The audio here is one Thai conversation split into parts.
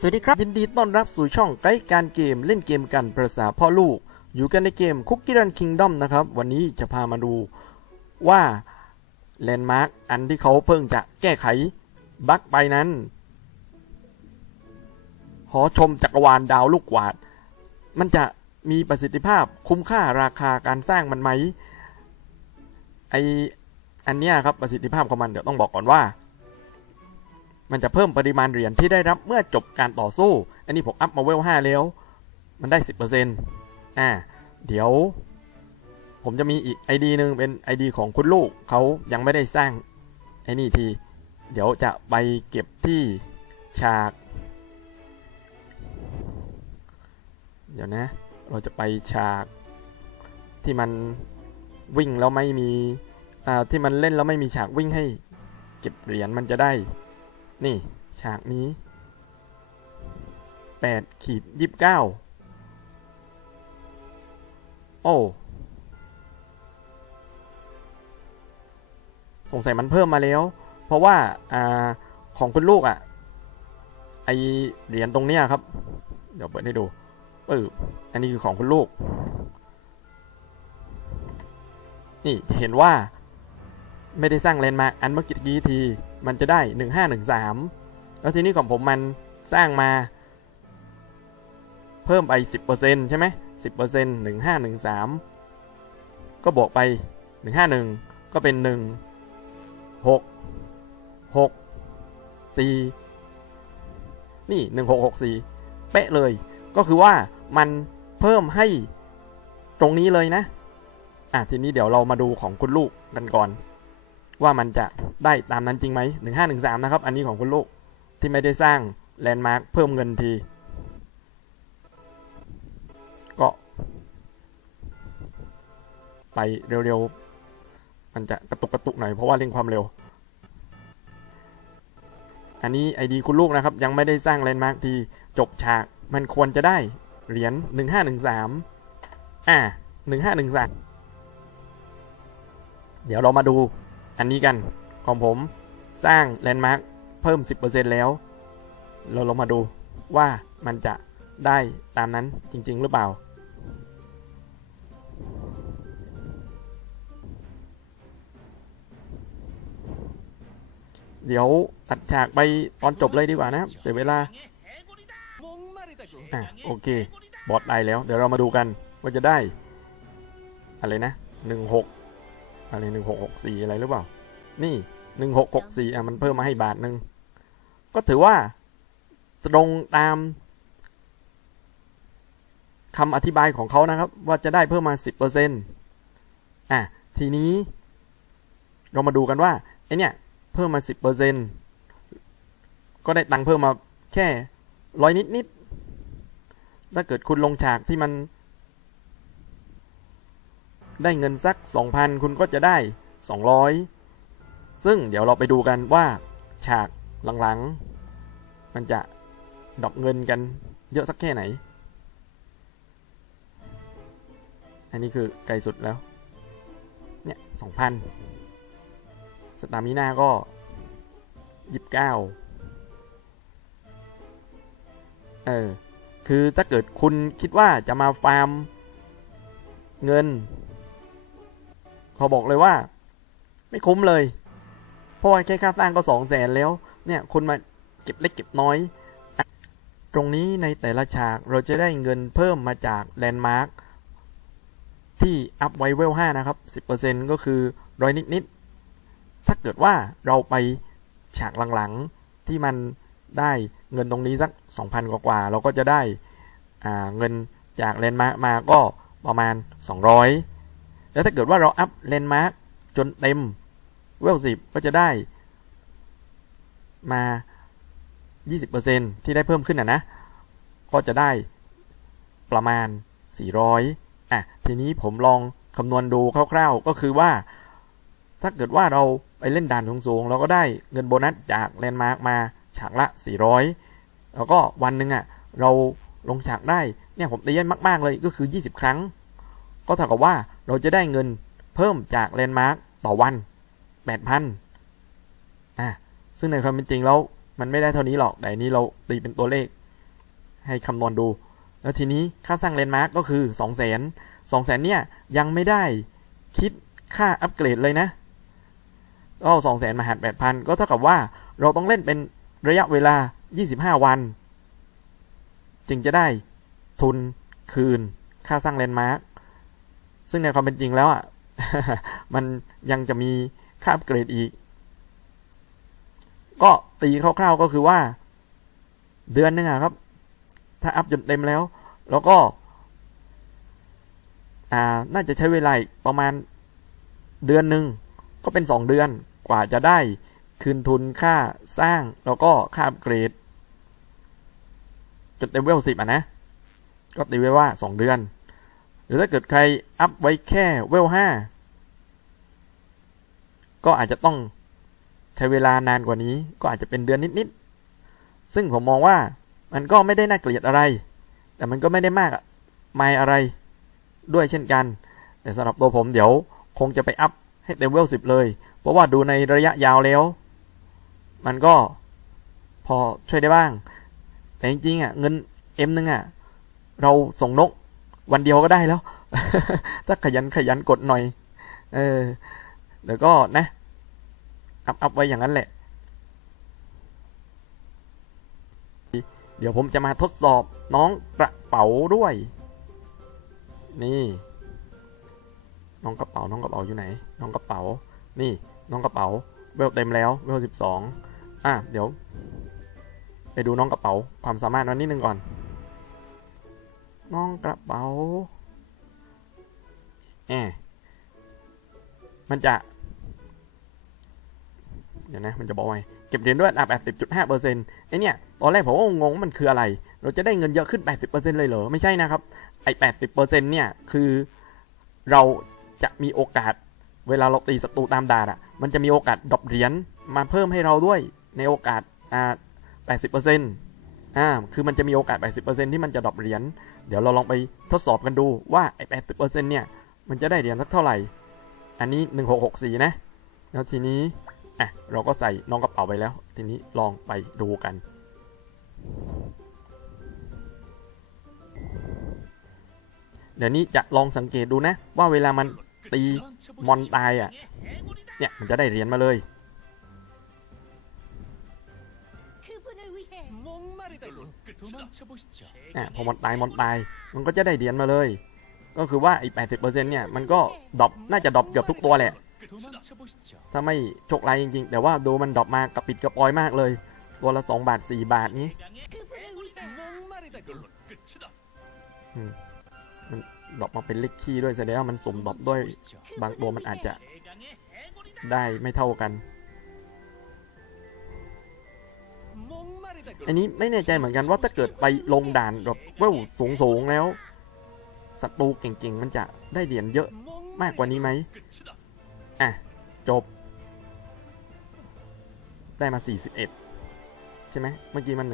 สวัสดีครับ ยินดีต้อนรับสู่ช่องไกด์การเกมเล่นเกมกันประษาพ่อลูก อยู่กันในเกม Cookie Run Kingdom นะครับ วันนี้จะพามาดูว่าแลนด์มาร์กอันที่เขาเพิ่งจะแก้ไขบั๊กไปนั้น หอชมจักรวาลดาวลูกกวาด มันจะมีประสิทธิภาพคุ้มค่าราคาการสร้างมันไหมไออันเนี้ยครับประสิทธิภาพของมันเดี๋ยวต้องบอกก่อนว่า มันจะเพิ่มปริมาณเหรียญที่ได้รับเมื่อจบการต่อสู้ อันนี้ผมอัพมาเวล 5 แล้ว มันได้ 10%อ่า เดี๋ยว ผมจะมีอีก ID หนึ่งเป็น ID ของคุณลูก เขายังไม่ได้สร้าง ไอ้นี่ที เดี๋ยวจะไปเก็บที่ฉาก เดี๋ยวนะ เราจะไปฉากที่มันวิ่งแล้วไม่มี อ่า ที่มันเล่นแล้วไม่มีฉากวิ่งให้ เก็บเหรียญมันจะได้ นี่ ฉากนี้แปดขีดยี่สิบเก้าโอ้ สงสัยมันเพิ่มมาแล้ว เพราะว่าอ่าของคุณลูกอะ่ะ ไอเหรียญตรงเนี้ยครับ เดี๋ยวเปิดให้ดูเอออันนี้คือของคุณลูก นี่จะเห็นว่า ไม่ได้สร้างแลนด์มาร์กอันเมื่อกี้ที มันจะได้ 1513 แล้วทีนี้ของผมมันสร้างมา เพิ่มไป 10%ใช่ไหม10% 1513 ก็บวกไป 151 ก็เป็น 1 6 6 4 นี่ 1664 เป๊ะเลย ก็คือว่ามันเพิ่มให้ตรงนี้เลยนะ อะทีนี้เดี๋ยวเรามาดูของคุณลูกกันก่อน ว่ามันจะได้ตามนั้นจริงไหมหนึ่งห้าหนึ่งสามนะครับ อันนี้ของคุณลูกที่ไม่ได้สร้างแลนด์มาร์คเพิ่มเงินที ก็ไปเร็วๆ มันจะกระตุกกระตุกหน่อยเพราะว่าเร่งความเร็ว อันนี้ไอดีคุณลูกนะครับ ยังไม่ได้สร้างแลนด์มาร์คทีจบฉากมันควรจะได้เหรียญหนึ่งห้าหนึ่งสามอ่าหนึ่งห้าหนึ่งสามเดี๋ยวเรามาดู อันนี้กันของผมสร้างแลนด์มาร์คเพิ่ม 10%แล้ว เราลองมาดูว่ามันจะได้ตามนั้นจริง ๆ หรือเปล่า เดี๋ยวตัดฉากไปตอนจบเลยดีกว่านะครับเสียเวลา อะโอเค บอสได้แล้ว เดี๋ยวเรามาดูกันว่าจะได้ อะไรนะ16 อะไร1664อะไรหรือเปล่า นี่1664อะมันเพิ่มมาให้บาทหนึ่งก็ถือว่าตรงตามคำอธิบายของเขานะครับ ว่าจะได้เพิ่มมา10%อะทีนี้ เรามาดูกันว่าไอเนี่ย เพิ่มมา10%ก็ได้ตังค์เพิ่มมาแค่ร้อยนิดนิดถ้าเกิดคุณลงฉากที่มัน ได้เงินสัก 2,000 คุณก็จะได้ 200 ซึ่งเดี๋ยวเราไปดูกันว่าฉากหลังๆ มันจะดอกเงินกันเยอะสักแค่ไหน อันนี้คือไกลสุดแล้ว เนี่ย2,000สตามิน่าก็29เออ คือถ้าเกิดคุณคิดว่าจะมาฟาร์ม เงิน ขาบอกเลยว่า ไม่คุ้มเลย เพราะว่าแค่ค่าสร้างก็สองแสนแล้ว เนี่ยคุณมาเก็บเล็กเก็บน้อย ตรงนี้ในแต่ละฉากเราจะได้เงินเพิ่มมาจากแลนด์มาร์คที่อัพไวเวล5นะครับ 10%ก็คือร้อยนิดๆ ถ้าเกิดว่าเราไปฉากหลังๆ ที่มันได้เงินตรงนี้สัก 2,000 กว่าๆ เราก็จะได้เงินจากแลนด์มาร์คมาก็ประมาณ 200 แล้วถ้าเกิดว่าเราอัพแลนด์มาร์คจนเต็มเวลสิบก็จะได้มา 20%ที่ได้เพิ่มขึ้นนะนะ ก็จะได้ประมาณ 400 อะ ทีนี้ผมลองคำนวณดูคร่าวๆ ก็คือว่า ถ้าเกิดว่าเราไปเล่นด่านสูงๆ เราก็ได้เงินโบนัสจากแลนด์มาร์กมาฉากละ 400 แล้วก็วันหนึ่งอะ เราลงฉากได้ เนี่ยผมตียันมาก ๆ เลยก็คือ 20 ครั้ง ก็เท่ากับว่า เราจะได้เงินเพิ่มจากแลนด์มาร์กต่อวัน 8,000อะซึ่งในความเป็นจริงแล้วมันไม่ได้เท่านี้หรอก แต่นี้เราตีเป็นตัวเลข ให้คำนวณดู แล้วทีนี้ค่าสร้างเลนด์มาร์กก็คือ 2 0 0 0 0 0 2 0 0 0 0เนี่ยยังไม่ได้คิดค่าอัปเกรดเลยนะ ก็2 0 0 0 0มาหาร8,000 ก็เท่ากับว่าเราต้องเล่นเป็นระยะเวลา 25 วัน จึงจะได้ทุนคืนค่าสร้างเลนด์มาร์ก ซึ่งในความเป็นจริงแล้วอะมันยังจะมีค่าอัปเกรดอีก ก็ตีคร่าวๆก็คือว่า เดือนหนึงอะครับ ถ้าอัพจนเต็มแล้ว แล้วก็ อ่า น่าจะใช้เวลาประมาณเดือนหนึ่งก็เป็นสองเดือนกว่าจะได้คืนทุนค่าสร้างแล้วก็ค่าอัปเกรดจนเต็มเวลสิบอะนะ ก็ตีไว้ว่าสองเดือน หรือถ้าเกิดใครอัพไว้แค่เวลห้าก็อาจจะต้องใช้เวลานานกว่านี้ ก็อาจจะเป็นเดือนนิดๆ ซึ่งผมมองว่ามันก็ไม่ได้น่าเกลียดอะไร แต่มันก็ไม่ได้มากไมายอะไรด้วยเช่นกัน แต่สำหรับตัวผมเดี๋ยวคงจะไปอัพให้เต็มเวลสิบเลย เพราะว่าดูในระยะยาวแล้ว มันก็พอช่วยได้บ้าง แต่จริงๆอะเงินเอ็มนึงอะ เราส่งนก วันเดียวก็ได้แล้ว ถ้าขยันขยันกดหน่อย เออเดี๋ยวก็นะ อัพอัพไว้อย่างนั้นแหละ เดี๋ยวผมจะมาทดสอบน้องกระเป๋าด้วย นี่ น้องกระเป๋า น้องกระเป๋าอยู่ไหน น้องกระเป๋า นี่ น้องกระเป๋า เวลเต็มแล้ว เวลสิบสองอะ เดี๋ยว ไปดูน้องกระเป๋า ความสามารถนั้นนิดนึงก่อน น้องกระเป๋าแอบมันจะ เดี๋ยวนะ มันจะบอกไว้เก็บเหรียญด้วยอันดับ80.5เปอร์เซ็นต์ไอเนี่ย ตอนแรกผมก็งงว่ามันคืออะไร เราจะได้เงินเยอะขึ้น80เปอร์เซ็นต์เลยเหรอ ไม่ใช่นะครับ ไอ80เปอร์เซ็นต์เนี่ย คือเราจะมีโอกาส เวลาเราตีศัตรูตามดาดอะ มันจะมีโอกาสดรอปเหรียญมาเพิ่มให้เราด้วย ในโอกาสอ่า80เปอร์เซ็นต์ อ่าคือมันจะมีโอกาส 80เปอร์เซ็นต์ที่มันจะดรอปเหรียญเดี๋ยวเราลองไปทดสอบกันดูว่าไอ80เปอร์เซ็นต์เนี่ย มันจะได้เหรียญสักเท่าไหร่ อันนี้ 1664 นะ แล้วทีนี้อะเราก็ใส่น้องกระเป๋าไปแล้ว ทีนี้ลองไปดูกัน เดี๋ยวนี้จะลองสังเกตดูนะ ว่าเวลามันตีมอนตายอะเนี่ยมันจะได้เหรียญมาเลย อะพอมอนตายมอนตาย มันก็จะได้เหรียญมาเลย ก็คือว่าไอ้80%เนี่ย มันก็ดรอปน่าจะดรอปเกือบทุกตัวแหละ ถ้าไม่โชคร้ายจริงๆ แต่ว่าดูมันดรอปมากระปิดกระปอยมากเลย ตัวละ2บาท4บาทนี้มันดรอปมาเป็นเลขคี่ด้วยแสดงว่ามันสุ่มดรอปด้วย บางตัวมันอาจจะได้ไม่เท่ากัน อันนี้ไม่แน่ใจเหมือนกันว่าถ้าเกิดไปลงด่านแบบเวลสูงๆแล้วศัตรูเก่งๆ มันจะได้เหรียญเยอะมากกว่านี้ไหมอะ จบ ได้มา 41 ใช่ไหมเมื่อกี้มัน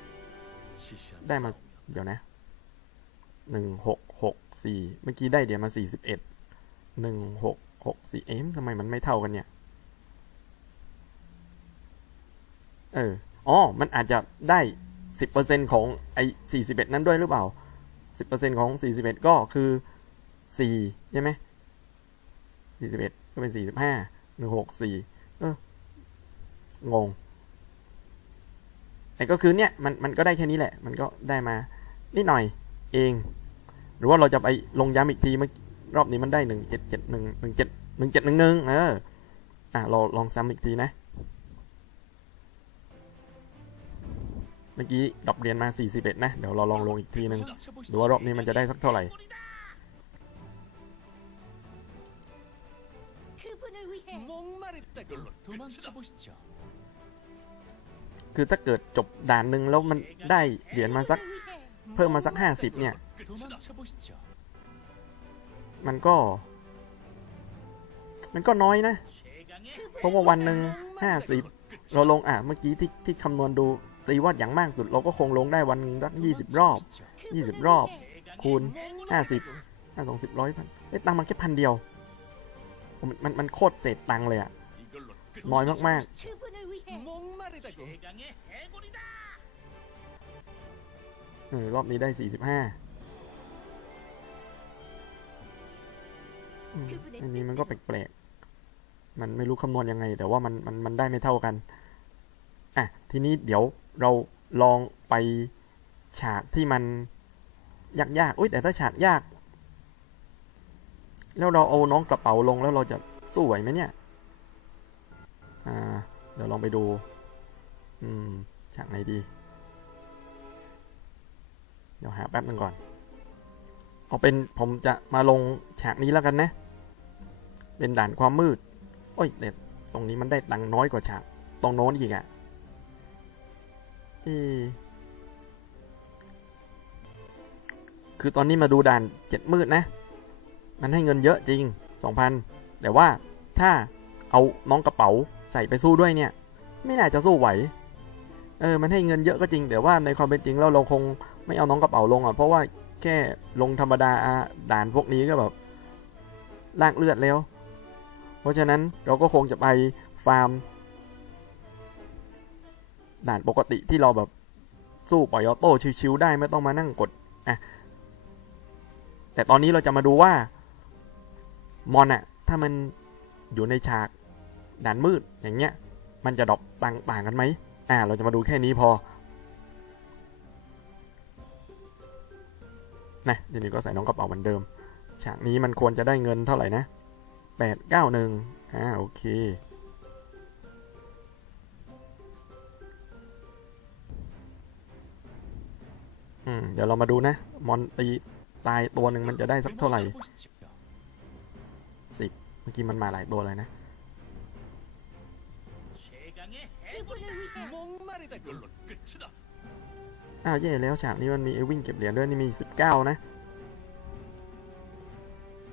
1664 ได้มา เดี๋ยวนะ 1664 เมื่อกี้ได้เหรียญมา 41 1664 เอ๊ะทำไมมันไม่เท่ากันเนี่ย เอออ๋อ มันอาจจะได้สิบเปอร์เซ็นตของไอ้สี่สิบเอ็ดนั้นด้วยหรือเปล่าสิบเปอร์เซ็นของสี่สิบเอ็ดก็คือสี่ใช่ไหมสี่สิบเอ็ดก็เป็นสี่สิบห้าหนึ่งหกสี่เอองงไอ้ก็คือเนี่ยมันมันก็ได้แค่นี้แหละ มันก็ได้มานิดหน่อยเอง หรือว่าเราจะไปลงย้ำอีกทีเมื่อรอบนี้มันได้หนึ่งเจ็ดเจ็ดหนึ่งหนึ่งเจ็ดหนึ่งเจ็ดหนึ่งหนึ่งเอออะเราลองซ้ำอีกทีนะ เมื่อกี้ดรอปเหรียญมา 41 นะ เดี๋ยวเราลองลงอีกทีหนึ่งดูว่ารอบนี้มันจะได้สักเท่าไหร่ คือถ้าเกิดจบด่านหนึ่งแล้วมันได้เหรียญมาสัก เพิ่มมาสัก 50 เนี่ย มันก็ มันก็น้อยนะ เพราะว่าวันหนึ่ง50 เราลงอะ เมื่อกี้ที่ที่คำนวณดู ตีว่าอย่างมากสุดเราก็คงลงได้วันหนึงสัก20รอบ20รอบ คูณ50 5 20ร้อยพันเอ้ตังค์มันแค่พันเดียว มันมันมันโคตรเศษตังค์เลยอะน้อยมากๆออรอบนี้ได้สี่สิบห้าอันนี้มันก็แปลกๆ มันไม่รู้คำนวณยังไง แต่ว่ามันมันมันได้ไม่เท่ากัน อะ ทีนี้เดี๋ยว เราลองไปฉากที่มันยากๆอุ้ยแต่ถ้าฉากยาก แล้วเราเอาน้องกระเป๋าลงแล้วเราจะสู้ไหวไหมเนี่ย อ่า เดี๋ยวลองไปดู อืม ฉากไหนดี เดี๋ยวหาแป๊บหนึ่งก่อน เอาเป็นผมจะมาลงฉากนี้แล้วกันนะ เป็นด่านความมืด โอ้ยแต่ตรงนี้มันได้ตังค์น้อยกว่าฉาก ตรงโน้นอีกอะ่ะ อคือตอนนี้มาดูด่านเจ็ดมืดนะ มันให้เงินเยอะจริงสองพันแต่ว่าถ้าเอาน้องกระเป๋าใส่ไปสู้ด้วยเนี่ย ไม่น่าจะสู้ไหว เออ มันให้เงินเยอะก็จริง แต่ว่าในความเป็นจริงแล้วเราคงไม่เอาน้องกระเป๋าลงอะ เพราะว่าแค่ลงธรรมดาด่านพวกนี้ก็แบบลากเลือดแล้ว เพราะฉะนั้นเราก็คงจะไปฟาร์ม ด่านปกติที่เราแบบสู้ปล่อยออโต้ชิวๆได้ไม่ต้องมานั่งกดอะแต่ตอนนี้เราจะมาดูว่ามอนอะถ้ามันอยู่ในฉากด่านมืดอย่างเงี้ย มันจะดรอปต่างต่างกันไหมอ่า เราจะมาดูแค่นี้พอนะเดี๋ยวนี้ก็ใส่น้องกระเป๋าเหมือนเดิม ฉากนี้มันควรจะได้เงินเท่าไหร่นะแปดเก้าหนึ่งอ่าโอเค เดี๋ยวเรามาดูนะ มอนตีตายตัวหนึ่งมันจะได้สักเท่าไหร่สิบเมื่อกี้มันมาหลายตัวเลยนะอ้าวแย่แล้วฉากนี้มันมีไอ้วิ่งเก็บเหรียญด้วยนี่มีสิบเก้านะ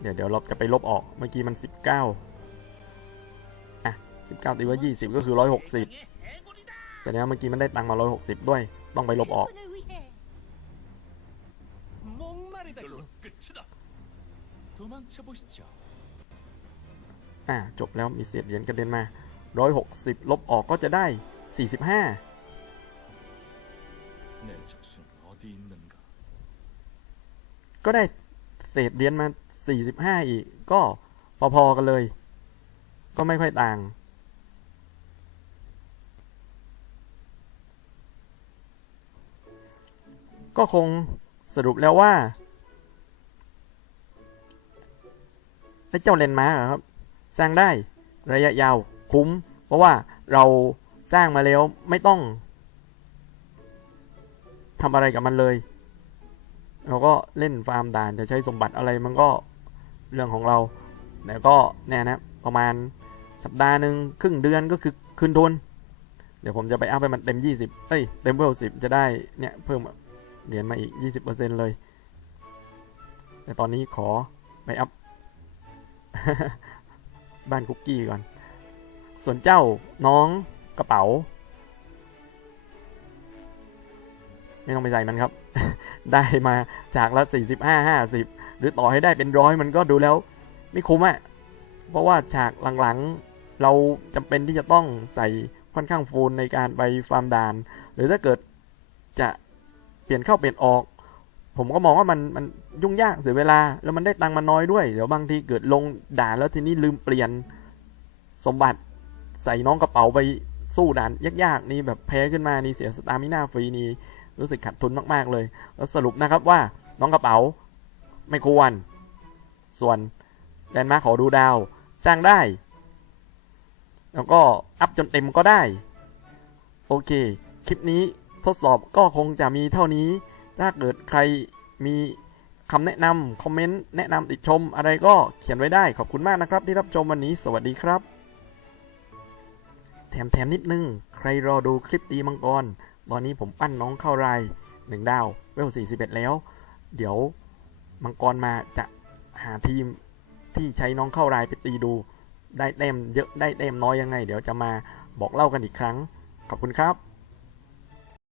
เดี๋ยวเดี๋ยวเราจะไปลบออกเมื่อกี้มันสิบเก้าอะสิบเก้าตีว่ายี่สิบก็คือร้อยหกสิบแสดงว่าเมื่อกี้มันได้ตังค์มาร้อยหกสิบด้วย ต้องไปลบออก อะจบแล้วมีเศษเหรียญกระเด็นมาร้อยหกสิบลบออกก็จะได้สี่สิบห้าก็ได้เศษเหรียญมา 45 อีก ก็พอๆกันเลย ก็ไม่ค่อยต่างก็คงสรุปแล้วว่า ไอ้เจ้าเลนมาร์กอครับ สร้างได้ระยะยาวคุ้ม เพราะว่าเราสร้างมาแล้วไม่ต้องทำอะไรกับมันเลย เราก็เล่นฟาร์มด่านจะใช้สมบัติอะไรมันก็เรื่องของเราแต่ก็แน่นะประมาณสัปดาห์หนึ่งครึ่งเดือนก็คือคืนทุน เดี๋ยวผมจะไปอัพให้มันเต็ม 20 เอ้ย เต็มเวล10จะได้เนี่ยเพิ่มเหรียญมาอีก 20%เลย แต่ตอนนี้ขอไปอัพ บ้านคุกกี้ก่อน ส่วนเจ้าน้องกระเป๋า ไม่ต้องไปใส่มันครับ ได้มาจากละสี่สิบห้าห้าสิบหรือต่อให้ได้เป็นร้อยมันก็ดูแล้ว ไม่คุ้มอะเพราะว่าฉากหลังๆ เราจำเป็นที่จะต้องใส่ค่อนข้างฟูลในการไปฟาร์มดาน หรือถ้าเกิดจะเปลี่ยนเข้าเปลี่ยนออก ผมก็มองว่ามันมัน ยุ่งยากเสียเวลา แล้วมันได้ตังค์มาน้อยด้วย เดี๋ยวบางทีเกิดลงด่านแล้วทีนี้ลืมเปลี่ยนสมบัติใส่น้องกระเป๋าไปสู้ด่านยากๆนี่แบบแพ้ขึ้นมานี่เสียสตามิน่าฟรีนี่รู้สึกขาดทุนมากๆเลย แล้วสรุปนะครับว่าน้องกระเป๋าไม่ควร ส่วนแลนด์มาร์คขอดูดาว สร้างได้ แล้วก็อัพจนเต็มก็ได้ โอเค คลิปนี้ทดสอบก็คงจะมีเท่านี้ ถ้าเกิดใครมี คำแนะนำคอมเมนต์แนะนำติดชม อะไรก็เขียนไว้ได้ขอบคุณมากนะครับ ที่รับชมวันนี้สวัสดีครับ แถมแถมนิดนึง ใครรอดูคลิปตีมังกร ตอนนี้ผมปั้นน้องเข้ารายหนึ่งดาวเวล41 แล้ว เดี๋ยวมังกรมาจะหาทีมที่ใช้น้องเข้ารายไปตีดู ได้แต้มเยอะได้แต้มน้อยยังไง เดี๋ยวจะมาบอกเล่ากันอีกครั้ง ขอบคุณครับ